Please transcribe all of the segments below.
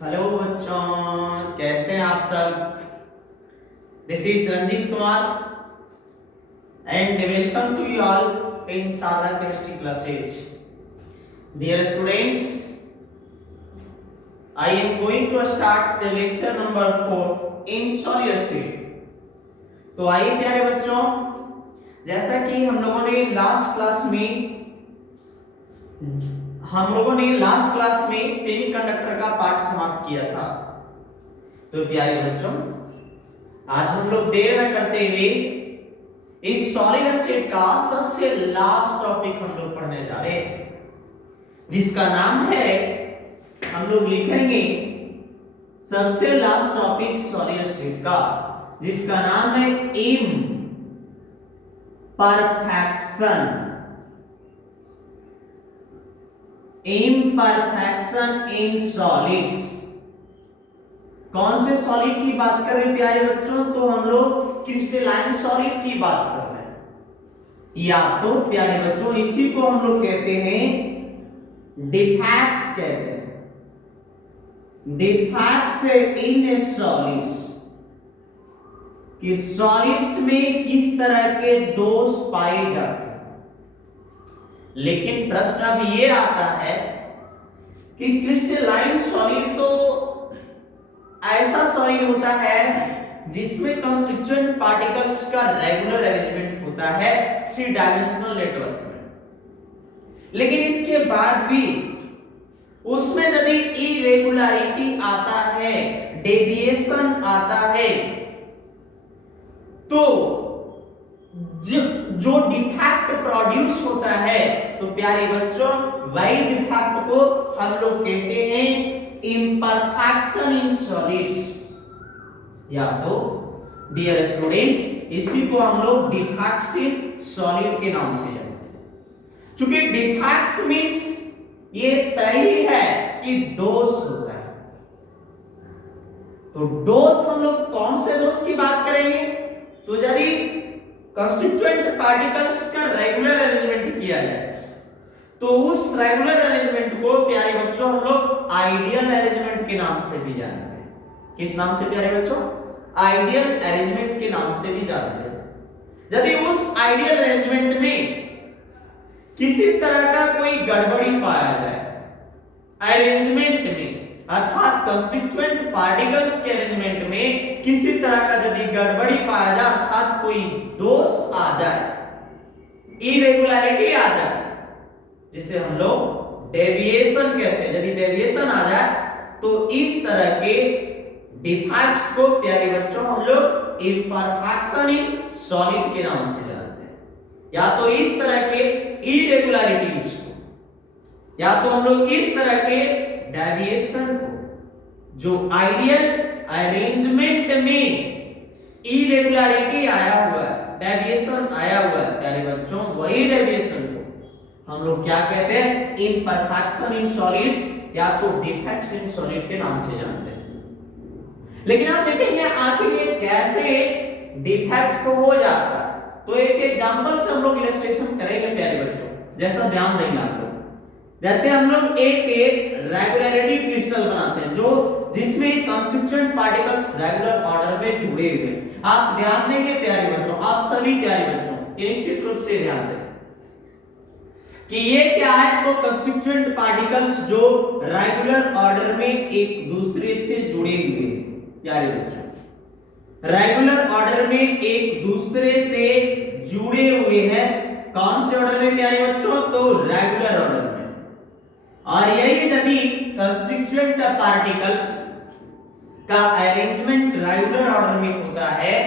Hello बच्चों, कैसे हैं आप सब। This is Ranjit Kumar and welcome to you all in Sharda chemistry classes. Dear students, I am going to start the lecture number 4 in solid state. तो आइए प्यारे बच्चों, जैसा कि हम लोगों ने लास्ट क्लास में सेमीकंडक्टर का पार्ट समाप्त किया था। तो प्यारे बच्चों, आज हम लोग देर न करते हुए इस सॉलिड स्टेट का सबसे लास्ट टॉपिक हम लोग पढ़ने जा रहे हैं, जिसका नाम है, हम लोग लिखेंगे सबसे लास्ट टॉपिक सॉलिड स्टेट का, जिसका नाम है इम्परफेक्शन इन सॉलिड्स। कौन से सॉलिड की बात कर रहे हैं प्यारे बच्चों? तो हम लोग क्रिस्टलाइन सॉलिड की बात कर रहे हैं, या तो प्यारे बच्चों इसी को हम लोग कहते हैं डिफेक्ट्स, कहते हैं डिफेक्ट्स इन सॉलिड्स, कि सॉलिड्स में किस तरह के दोष पाए जाते हैं। लेकिन प्रश्न अब ये आता है कि क्रिस्टलाइन सॉलिड तो ऐसा सॉलिड होता है जिसमें कंस्टिट्यूएंट पार्टिकल्स का रेगुलर अरेंजमेंट होता है 3 डायमेंशनल नेटवर्क में, लेकिन इसके बाद भी उसमें यदि इरेगुलरिटी आता है, डेविएशन आता है, तो जो डिफेक्ट प्रोड्यूस होता है, तो प्यारे बच्चों वही डिफेक्ट को हम लोग कहते हैं इम्परफेक्शन इन सॉलिड्स, या तो डियर स्टूडेंट्स इसी को हम लोग डिफेक्ट्स इन सॉलिड के नाम से जानते हैं। चूंकि डिफेक्ट्स मींस ये तय है कि दोष होता है, तो दोष हम लोग कौन से दोष की बात करेंगे? तो यदि कंस्टिट्यूएंट पार्टिकल्स का रेगुलर अरेंजमेंट किया जाए, तो उस रेगुलर अरेंजमेंट को प्यारे बच्चों हम लोग आइडियल अरेंजमेंट के नाम से भी जानते हैं। किस नाम से प्यारे बच्चों? आइडियल अरेंजमेंट के नाम से भी जानते हैं। यदि उस आइडियल अरेंजमेंट में किसी तरह का कोई गड़बड़ी पाया जाए अरेंजमेंट में, अर्थात कंस्टिट्यूएंट पार्टिकल्स के अरेंजमेंट में किसी तरह का यदि गड़बड़ी पाया जाए, अर्थात कोई दोष आ जाए, इरेगुलरिटी आ जाए, जिसे हम लोग डेविएशन कहते हैं, यदि डेविएशन आ जाए, तो इस तरह के डिफेक्ट्स को प्यारे बच्चों हम लोग इम्परफेक्शन इन सॉलिड के नाम से जानते हैं। या तो इस तरह के इरेगुलरिटीज को, या तो हम लोग इस तरह के डेविएशन को, जो आइडियल अरेंजमेंट में इरेगुलरिटी आया हुआ है, डेविएशन आया हुआ है प्यारे बच्चों, वही डेविएशन को हम लोग क्या कहते हैं? इम्परफेक्शन इन सॉलिड्स, या तो डिफेक्ट्स इन सॉलिड के नाम से जानते हैं। लेकिन आप देखेंगे आखिर ये कैसे डिफेक्ट्स हो जाता है, तो एक एग्जांपल से हम लोग इलस्ट्रेशन करेंगे प्यारे बच्चों, जैसा ध्यान देंगे आप लोग। जैसे हम लोग एक रेगुलरिटी क्रिस्टल बनाते हैं, जो जिसमें कंस्टिट्यूएंट पार्टिकल्स रेगुलर ऑर्डर में जुड़े हुए हैं। आप ध्यान देंगे प्यारे बच्चों, आप सभी प्यारे बच्चों निश्चित रूप से ध्यान दें कि ये क्या है, तो कंस्टिट्यूएंट पार्टिकल्स जो रेगुलर ऑर्डर में एक दूसरे से जुड़े हुए हैं प्यारे बच्चों, रेगुलर ऑर्डर में एक दूसरे से जुड़े हुए हैं। कौन से ऑर्डर में प्यारे बच्चों? तो रेगुलर ऑर्डर में। और यही यदि कंस्टिट्यूएंट पार्टिकल्स का अरेंजमेंट रेगुलर ऑर्डर में होता है,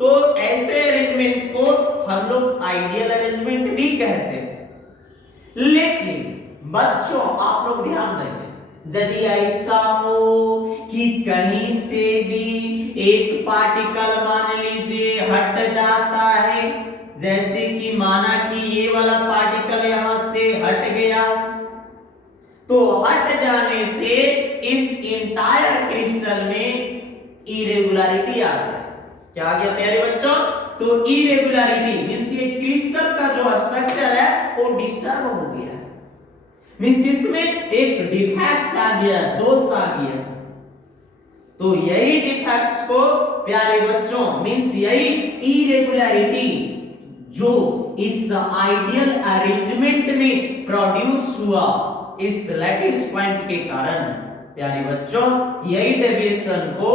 तो ऐसे अरेंजमेंट को हम लोग आइडियल अरेंजमेंट भी कहते हैं। लेकिन बच्चों आप लोग ध्यान रखें, यदि ऐसा हो कि कहीं से भी एक पार्टिकल मान लीजिए हट जाता है, जैसे कि माना कि ये वाला पार्टिकल यहां से हट गया, तो हट जाने से इस इंटायर क्रिस्टल में इरेगुलरिटी आ गया। क्या आ गया प्यारे बच्चों? तो इरेगुलरिटी मींस ये क्रिस्टल का जो स्ट्रक्चर है वो डिस्टर्ब हो गया। मींस इसमें एक डिफेक्ट्स आ गया, दोष आ गया। तो यही डिफेक्ट्स को प्यारे बच्चों मींस यही इरेगुलरिटी जो इस आइडियल अरेंजमेंट में प्रोड्यूस हुआ इस लैटिस पॉइंट के कारण, प्यारे बच्चों यही डेविएशन को,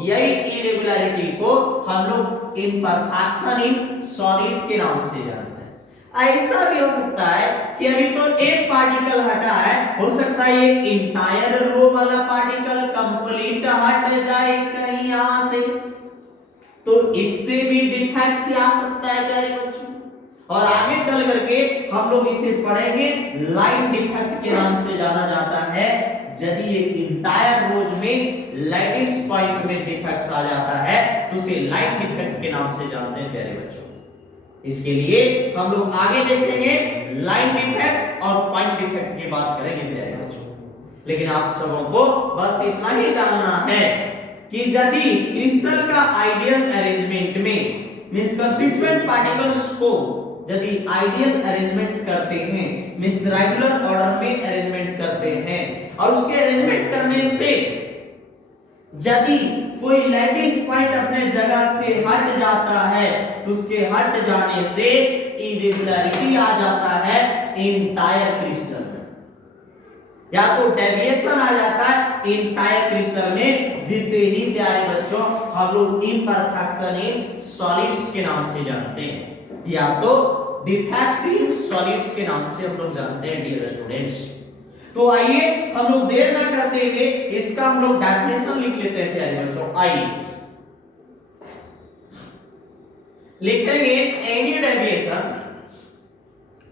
यही इरेगुलरिटी को हम लोग इम्परफेक्शन इन सॉलिड के नाम से जानते हैं। ऐसा भी हो सकता है कि अभी तो एक पार्टिकल हटा है, हो सकता है ये इंटायर रो वाला पार्टिकल कंप्लीट हट जाए कहीं यहां से, तो इससे भी डिफेक्ट आ सकता है प्यारे बच्चों। और आगे चल करके हम लोग इसे पढ़ेंगे, लाइन डिफेक्ट के नाम से जाना जाता है। यदि एक इंटायर रोज में लैटिस पॉइंट में डिफेक्ट्स आ जाता है तो उसे लाइन डिफेक्ट के नाम से जानते हैं प्यारे बच्चों। इसके लिए हम लोग आगे देखेंगे लाइन डिफेक्ट और पॉइंट डिफेक्ट की बात करेंगे प्यारे बच्चों। लेकिन आप सबों को बस इतना ही जानना है कि यदि क्रिस्टल का आइडियल अरेंजमेंट में मींस कंस्टिट्यूएंट पार्टिकल्स को यदि आइडियल अरेंजमेंट करते हैं, मींस रेगुलर ऑर्डर में अरेंजमेंट करते हैं, और उसके अरेंजमेंट करने से यदि कोई लैटिस पॉइंट अपने जगह से हट जाता है तो उसके हट जाने से इरेगुलरिटी आ जाता है इंटायर क्रिस्टल में, या तो डेविएशन आ जाता है इंटायर क्रिस्टल में, जिसे ही प्यारे बच्चों हम लोग इम्परफेक्शन इन सॉलिड्स के नाम से जानते हैं, या तो डिफेक्ट्स इन सॉलिड्स के नाम से हम लोग जानते हैं डियर स्टूडेंट्स। तो आइए हम लोग देर ना करते हुए इसका हम लोग डेफिनेशन लिख लेते हैं प्यारे बच्चों। आइए लिखेंगे एनी डेविएशन,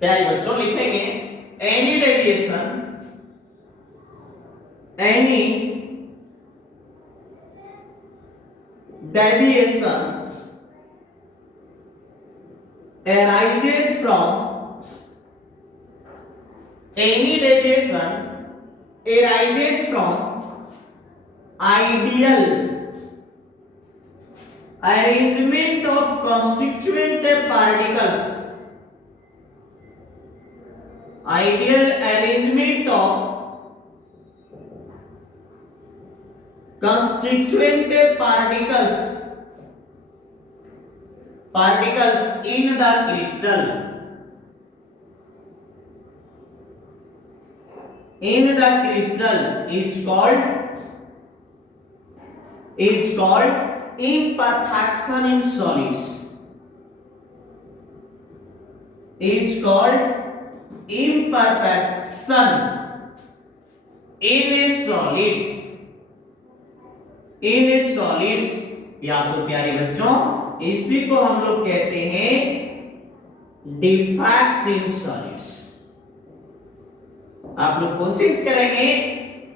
प्यारे बच्चों लिखेंगे any deviation, any deviation arises from any deviation arises from ideal arrangement of constituent particles, ideal arrangement of constituent particles in the crystal, is called imperfection in solids, is called imperfection in solids, या तो प्यारे बच्चों इसी को हम लोग कहते हैं डिफेक्ट्स इन सॉलिड्स। आप लोग कोशिश करेंगे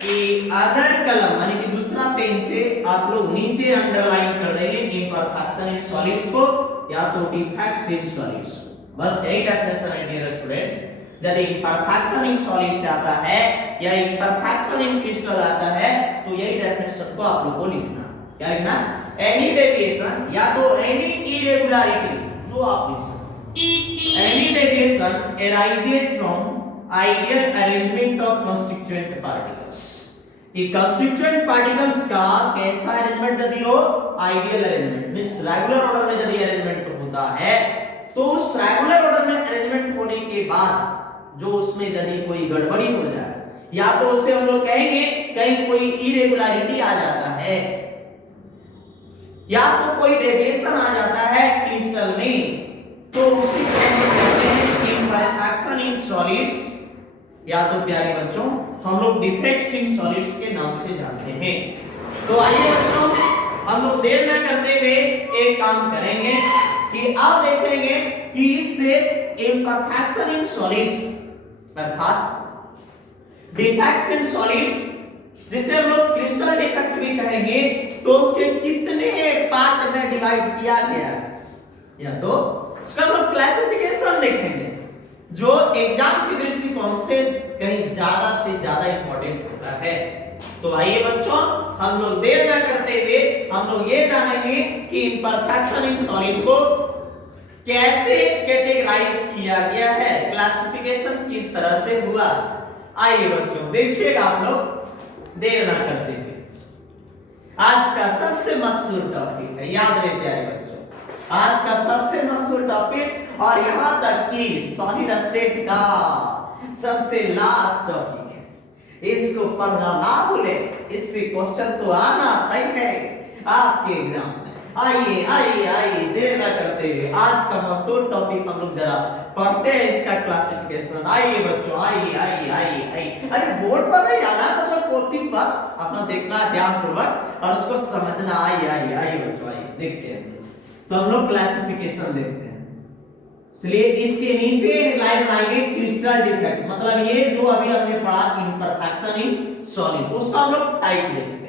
कि अदर कलम यानी कि दूसरा पेन से आप लोग नीचे अंडरलाइन कर देंगे इम्परफेक्शन इन सॉलिड्स को या तो डिफेक्ट्स इन सॉलिड्स। बस यही डेफिनेशन है डियर स्टूडेंट्स। यदि इम्परफेक्शन इन सॉलिड्स आता है या इम्परफेक्शन इन क्रिस्टल आता है तो यही डेफिनेशन को आप लोग को लिखना। क्या लिखना? एनी डेविएशन या तो एनी इरेगुलरिटी, जो आप लिख सकते, any deviation arises from ideal arrangement of constituent particles. ये कंस्टिट्यूएंट पार्टिकल्स का कैसा अरेंजमेंट यदि हो? Ideal arrangement, means regular order में यदि अरेंजमेंट होता है तो उस रेगुलर ऑर्डर में अरेंजमेंट होने के बाद जो उसमें यदि कोई गड़बड़ी हो जाए या तो उसे हम लोग कहेंगे कहीं कोई इरेगुलरिटी आ जाता है या तो कोई डेविएशन आ जाता है क्रिस्टल में, तो उसी को हम लोग कहते हैं इम्परफेक्शन इन सॉलिड्स या तो प्यारे बच्चों हम लोग डिफेक्ट्स इन सॉलिड्स के नाम से जानते हैं। तो आइए बच्चों हम लोग देर न करते हुए एक काम करेंगे कि अब देखेंगे कि इससे इम्परफेक्शन इन सॉलिड्स अर्थात डिफेक्ट्स इन सॉलिड्स जिसे हम लोग क्रिस्टल डिफेक्ट भी कहेंगे तो उसके कितने पार्ट में डिवाइड किया गया है, या तो उसका हम लोग क्लासिफिकेशन देखेंगे जो एग्जाम की दृष्टिकोण से कहीं ज्यादा से ज्यादा इंपॉर्टेंट होता है। तो आइए बच्चों हम लोग देर न करते हुए हम लोग ये जानेंगे कि इम्परफेक्शन इन सॉलिड को कैसे कैटेगराइज किया गया है, क्लासिफिकेशन किस तरह से हुआ। आइए बच्चों देखिएगा आप लोग, देर ना करते हुए आज का सबसे मशहूर टॉपिक है, याद रहे प्यारे बच्चों, आज का सबसे मशहूर टॉपिक और यहां तक कि सॉलिड स्टेट का सबसे लास्ट टॉपिक है। इसको पढ़ना ना भूले, इससे क्वेश्चन तो आना तय है आपके एग्जाम में। आइए आइए आइए देर न करते हुए आज का मशहूर टॉपिक हम लोग जरा पढ़ते हैं, इसका क्लासिफिकेशन। आइए बच्चों, आइए आइए आइए आइए, अरे बोर्ड पर नहीं आना, मतलब कॉपी पर अपना देखना ध्यान पूर्वक और उसको समझना। आइए आइए आइए बच्चों, आइए देखते हैं। तो हम लोग क्लासिफिकेशन देखते हैं, इसलिए इसके नीचे लाइन बनाएंगे क्रिस्टल डिफेक्ट, मतलब ये जो अभी हमने पढ़ा इम्परफेक्शन इन सॉलिड, उसका हम लोग टाइप देखते हैं।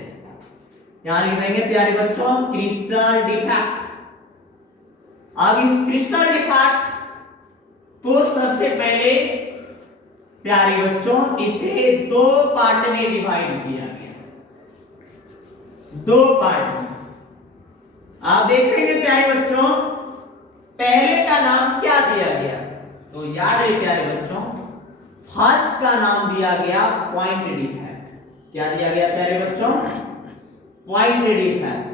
यहां लिख देंगे प्यारे बच्चों क्रिस्टल डिफेक्ट। अब इस क्रिस्टल डिफेक्ट को सबसे पहले प्यारे बच्चों इसे दो पार्ट में डिवाइड किया गया, दो पार्ट में। आप देखेंगे प्यारे बच्चों पहले का नाम क्या दिया गया, तो याद है प्यारे बच्चों, फर्स्ट का नाम दिया गया पॉइंट डिफेक्ट। क्या दिया गया प्यारे बच्चों? Point defect.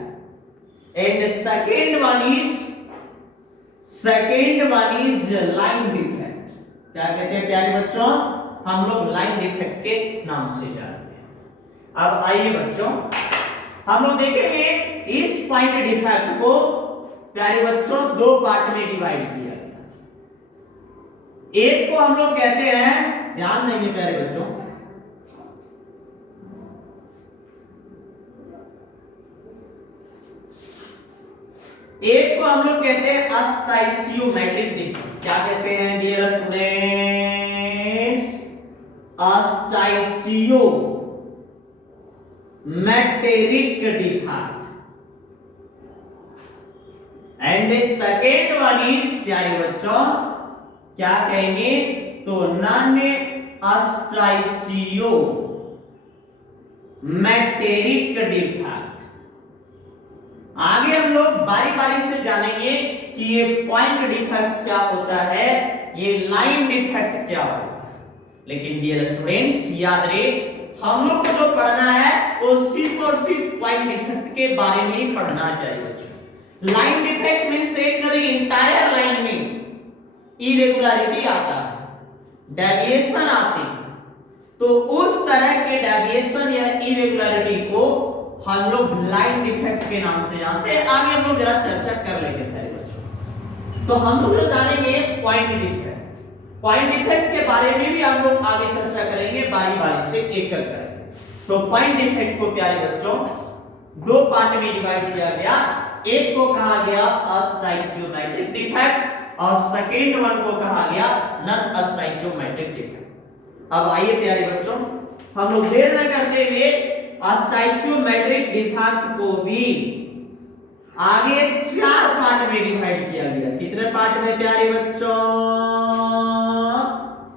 And second one is line defect. क्या कहते हैं प्यारे बच्चों? हम लोग लाइन डिफेक्ट के नाम से जानते हैं। अब आइए बच्चों हम लोग देखेंगे इस पॉइंट डिफेक्ट को प्यारे बच्चों दो पार्ट में डिवाइड किया गया। एक को हम लोग कहते हैं, ध्यान देंगे प्यारे बच्चों, एक को हम लोग कहते हैं अस्टाइचियोमेट्रिक डिफेक्ट। क्या कहते हैं dear students? Stoichiometric defect. And second one is प्यारे बच्चों क्या कहेंगे, तो नॉन अस्टाइचियोमेट्रिक डिफेक्ट। आगे हम लोग बारी बारी से जानेंगे कि ये पॉइंट डिफेक्ट क्या होता है, ये लाइन डिफेक्ट क्या होता है। लेकिन डियर स्टूडेंट्स याद रहे, हम लोग को जो पढ़ना है वो सिर्फ और सिर्फ पॉइंट डिफेक्ट के बारे में ही पढ़ना है बच्चों। लाइन डिफेक्ट में से यदि इंटायर लाइन में इरेगुलरिटी आता है, डेविएशन आते हैं, तो उस तरह के डेविएशन या इरेगुलरिटी को हम लोग लाइन डिफेक्ट के नाम से जानते हैं। आगे हम लोग जरा चर्चा कर लेंगे प्यारे बच्चों। तो हम लोग जो जानेंगे पॉइंट डिफेक्ट, पॉइंट डिफेक्ट के बारे में भी हम लोग आगे चर्चा करेंगे, बारी बारी से एक एक करके। तो पॉइंट डिफेक्ट को प्यारे बच्चों दो पार्ट में डिवाइड किया गया। एक को कहा गया अस्टाइचियोमेट्रिक डिफेक्ट और सेकेंड वन को कहा गया नॉन अस्टाइचियोमेट्रिक डिफेक्ट। अब आइए प्यारे बच्चों हम लोग देर न करते हुए अस्टाइचियोमेट्रिक डिफेक्ट को भी आगे चार पार्ट में डिवाइड किया गया। कितने पार्ट में प्यारे बच्चों?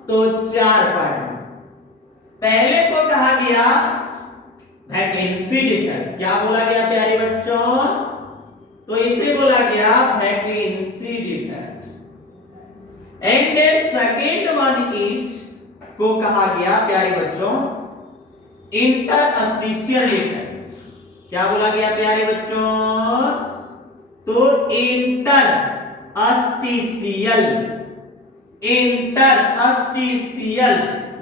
तो चार पार्ट में। पहले को कहा गया वैकेंसी डिफेक्ट। क्या बोला गया प्यारे बच्चों? तो इसे बोला गया vacancy defect. And second one is को कहा गया प्यारे बच्चों इंटरस्टिशियल डिफेक्ट। क्या बोला गया प्यारे बच्चों? तो इंटरस्टिशियल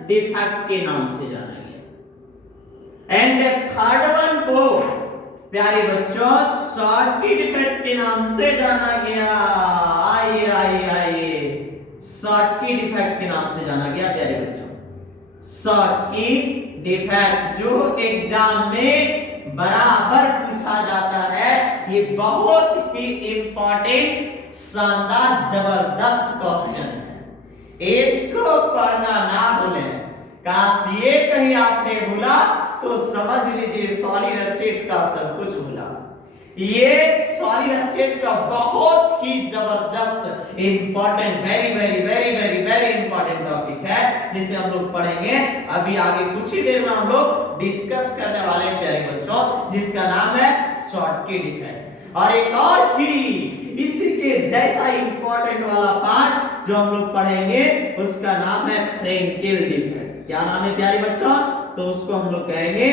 डिफेक्ट के नाम से जाना गया। एंड थर्ड वन को प्यारे बच्चों शॉर्टकी डिफेक्ट के नाम से जाना गया। आइए आइए आइए, शॉर्टकी डिफेक्ट के नाम से जाना गया प्यारे बच्चों। शॉर्टकी डिफेक्ट जो एग्जाम में बराबर पूछा जाता है, ये बहुत ही इंपॉर्टेंट शानदार जबरदस्त क्वेश्चन है। इसको पढ़ना ना भूलें, काश ये कहीं आपने भूला तो समझ लीजिए सॉलिड स्टेट का सब कुछ भूला। ये सॉलिड स्टेट का बहुत ही जबरदस्त important very very very very very important topic है, जिसे हम लोग पढ़ेंगे अभी आगे कुछ ही देर में हम लोग डिस्कस करने वाले हैं प्यारे बच्चों, जिसका नाम है शॉर्टकी डिफेक्ट। और एक और भी इसी के जैसा इंपॉर्टेंट वाला पार्ट जो हम लोग पढ़ेंगे उसका नाम है फ्रेंकेल डिफेक्ट। क्या नाम है प्यारे बच्चों? तो उसको हम लोग कहेंगे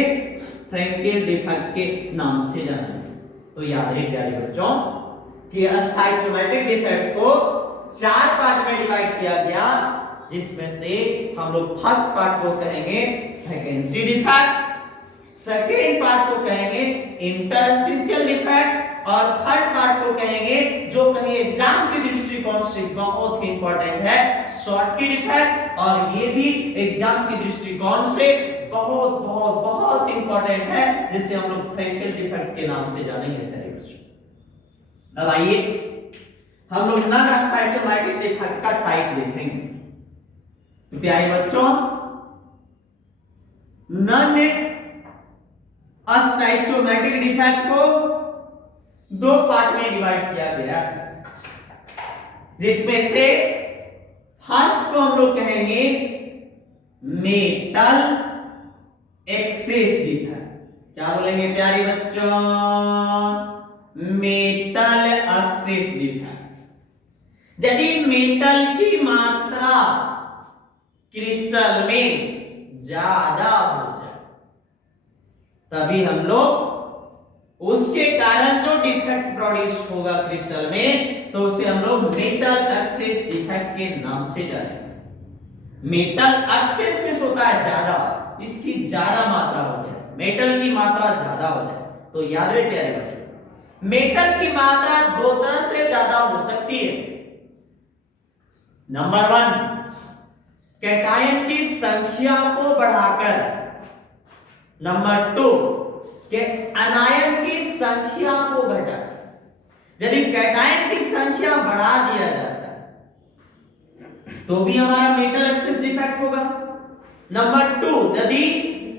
फ्रैंकेल डिफेक्ट के नाम से जानेंगे। तो याद रहे प्यारे बच्चों कि स्टाइचोमेट्रिक डिफेक्ट को 4 पार्ट में डिवाइड किया गया, जिसमें से हम लोग फर्स्ट पार्ट को कहेंगे वैकेंसी डिफेक्ट, सेकेंड पार्ट को कहेंगे इंटरस्टिशियल डिफेक्ट, और थर्ड पार्ट को कहेंगे जो कहीं एग्जाम के दृष्टिकोण से बहुत ही इंपॉर्टेंट है, शॉर्टकट डिफेक्ट, और ये भी एग्जाम के दृष्टिकोण से बहुत बहुत बहुत इंपॉर्टेंट है, जिसे हम लोग फ्रैंकेल डिफेक्ट के नाम से जानेंगे प्यारे बच्चों। अब आइए हम लोग नॉन स्टाइचोमेट्रिक डिफेक्ट का टाइप देखेंगे। प्यारे बच्चों नॉन स्टाइचोमेट्रिक डिफेक्ट को 2 पार्ट में डिवाइड किया गया, जिसमें से फर्स्ट को हम लोग कहेंगे मेटल एक्सेस डिफेक्ट। क्या बोलेंगे प्यारे बच्चों? Metal access defect. यदि मेटल की मात्रा क्रिस्टल में ज्यादा हो जाए तभी हम लोग उसके कारण जो डिफेक्ट प्रोड्यूस होगा क्रिस्टल में, तो उसे हम लोग मेटल एक्सेस डिफेक्ट के नाम से जानेंगे। मेटल एक्सेस किस होता है? ज्यादा, इसकी ज्यादा मात्रा हो जाए, मेटल की मात्रा ज्यादा हो जाए। तो याद रहे प्यारे बच्चों मेटल की मात्रा 2 तरह से ज्यादा हो सकती है। नंबर 1 कैटायन की संख्या को बढ़ाकर, नंबर 2 कि अनायन की संख्या को घटाकर। यदि कैटायन की संख्या बढ़ा दिया जाता है तो भी हमारा मेटल एक्सेस डिफेक्ट होगा। नंबर 2 यदि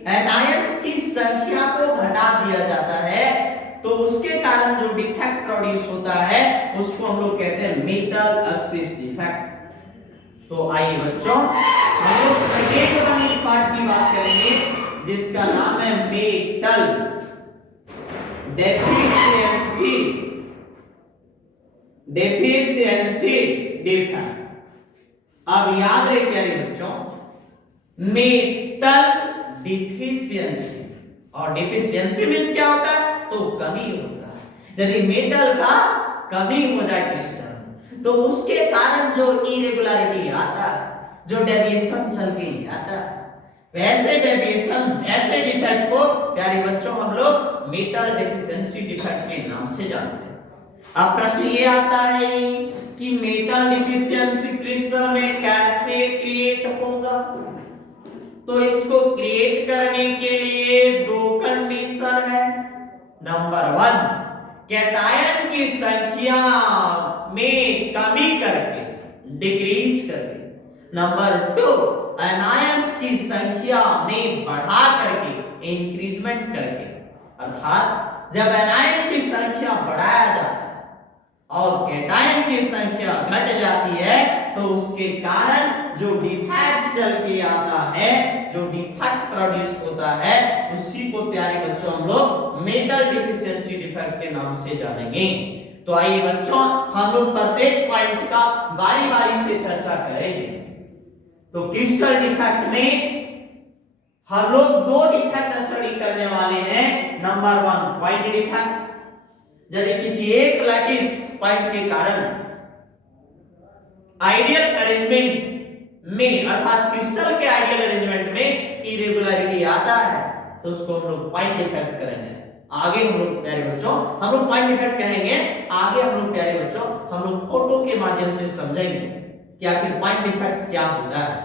एनायंस की संख्या को घटा दिया जाता है तो उसके कारण जो डिफेक्ट प्रोड्यूस होता है उसको हम लोग कहते हैं मेटल एक्सेस डिफेक्ट। तो आइए बच्चों हम लोग सेकेंड वन इस पार्ट की बात करेंगे, जिसका नाम है मेटल डेफिशिएंसी डिफेक्ट। अब याद रहे प्यारे बच्चों मेटल डिफिशिएंसी, और डिफिशिएंसी मींस क्या होता है? तो कमी होता है। यदि मेटल का कमी हो जाए क्रिस्टल तो उसके कारण जो इरेगुलरिटी आता है, जो डेविएशन चल के आता है, वैसे डेविएशन ऐसे डिफेक्ट को प्यारे बच्चों हम लोग मेटल डेफिशिएंसी डिफेक्ट के नाम से जानते हैं। अब प्रश्न ये आता है कि मेटल डेफिशिएंसी क्रिस्टल में कैसे क्रिएट होगा? तो इसको क्रिएट करने के लिए 2 कंडीशन है। नंबर 1 कैटायन की संख्या में कमी करके, डिक्रीज करके। नंबर 2 एनायंस की संख्या में बढ़ा करके, इंक्रीजमेंट करके। अर्थात जब एनायन की संख्या बढ़ाया जाता है और कैटायन की संख्या घट जाती है तो उसके कारण जो डिफेक्ट चल के आता है, जो डिफेक्ट प्रोड्यूस होता है, उसी को प्यारे बच्चों हम लोग मेटल डेफिशिएंसी डिफेक्ट के नाम से जानेंगे। तो आइए बच्चों हम लोग प्रत्येक पॉइंट का बारी बारी से चर्चा करेंगे। तो क्रिस्टल डिफेक्ट में हम लोग 2 डिफेक्ट स्टडी करने वाले हैं। नंबर 1 पॉइंट डिफेक्ट, यदि किसी एक लैटिस पॉइंट के कारण आइडियल अरेंजमेंट में, अर्थात क्रिस्टल के आइडियल अरेंजमेंट में इरेगुलरिटी आता है तो उसको हम लोग पॉइंट डिफेक्ट करेंगे। आगे हम लोग प्यारे बच्चों हम लोग पॉइंट डिफेक्ट कहेंगे, आगे हम लोग प्यारे बच्चों हम लोग फोटो के माध्यम से समझेंगे कि आखिर पॉइंट डिफेक्ट क्या होता है।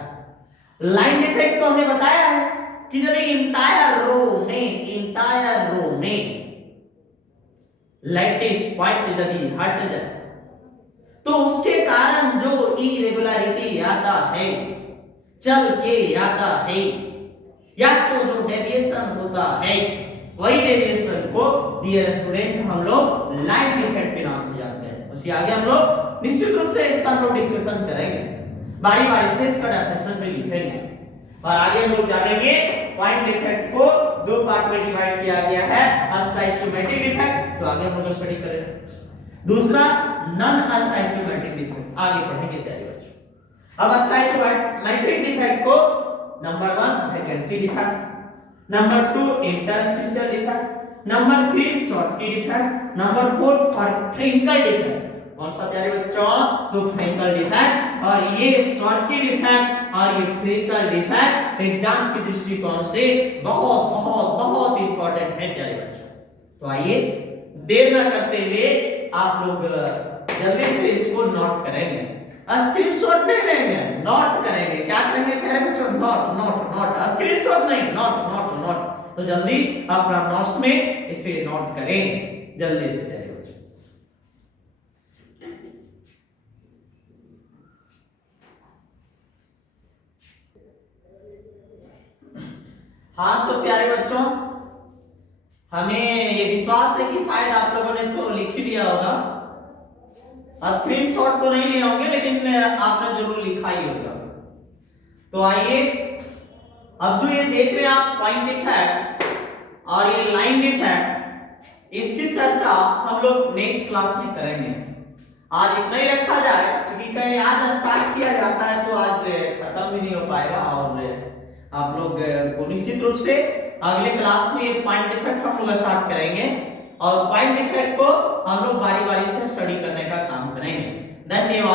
लाइन डिफेक्ट तो हमने बताया है कि यदि इंटायर रो में लैटिस पॉइंट यदि हट जाए तो उसके कारण जो इरेगुलरिटी आता है, चल के आता है, या तो जो डेविएशन होता है, वही डेविएशन को डियर स्टूडेंट हम लोग लाइन डिफेक्ट के नाम से जानते हैं। उसके आगे हम लोग निश्चित रूप से इसका हम लोग डिस्कशन करेंगे, बारी बारी से इसका डेफिनेशन भी लिखेंगे और आगे हम लोग जानेंगे पॉइंट डिफेक्ट को 2 पार्ट में डिवाइड किया गया है, स्टाइचोमेट्रिक डिफेक्ट जो आगे हम लोग स्टडी करेंगे, दूसरा नॉन स्टाइचोमेट्रिक डिफेक्ट आगे पढ़ेंगे प्यारे बच्चों। अब स्टाइचोमेट्रिक डिफेक्ट को number 1 vacancy defect, number 2 interstitial defect, number 3 Schottky defect, number 4 Frenkel defect. कौन सा प्यारे बच्चों? तो फ्रिंकल डिफेक्ट। और ये शॉर्टकी डिफेक्ट और ये फ्रिंकल डिफेक्ट एग्जाम की दृष्टिकोण से बहुत बहुत बहुत इंपॉर्टेंट है प्यारे बच्चों। तो आइए देर न करते हुए आप लोग जल्दी से इसको नोट करेंगे, स्क्रीनशॉट नहीं लेंगे, नोट करेंगे। क्या करेंगे प्यारे बच्चों? नोट नोट नोट, स्क्रीनशॉट नहीं, नोट नोट नोट। तो जल्दी अपना नोट्स में इसे नोट करें जल्दी से प्यारे बच्चों। हाँ तो प्यारे बच्चों, हमें ये विश्वास है कि शायद आप लोगों ने तो लिख ही लिया होगा, स्क्रीनशॉट तो नहीं लिए होंगे लेकिन आपने जरूर लिखा ही होगा। तो आइए अब जो ये देख रहे हैं आप पॉइंट डिफेक्ट और ये लाइन डिफेक्ट, इसकी चर्चा हम लोग नेक्स्ट क्लास में करेंगे। आज इतना ही रखा जाए क्योंकि कहीं आज स्टार्ट किया जाता है तो आज खत्म भी नहीं हो पाएगा, और आप लोग को निश्चित रूप से अगले क्लास में ये पॉइंट डिफेक्ट हम लोग स्टार्ट करेंगे और पॉइंट डिफेक्ट को हम लोग बारी बारी से स्टडी करने का काम करेंगे। धन्यवाद।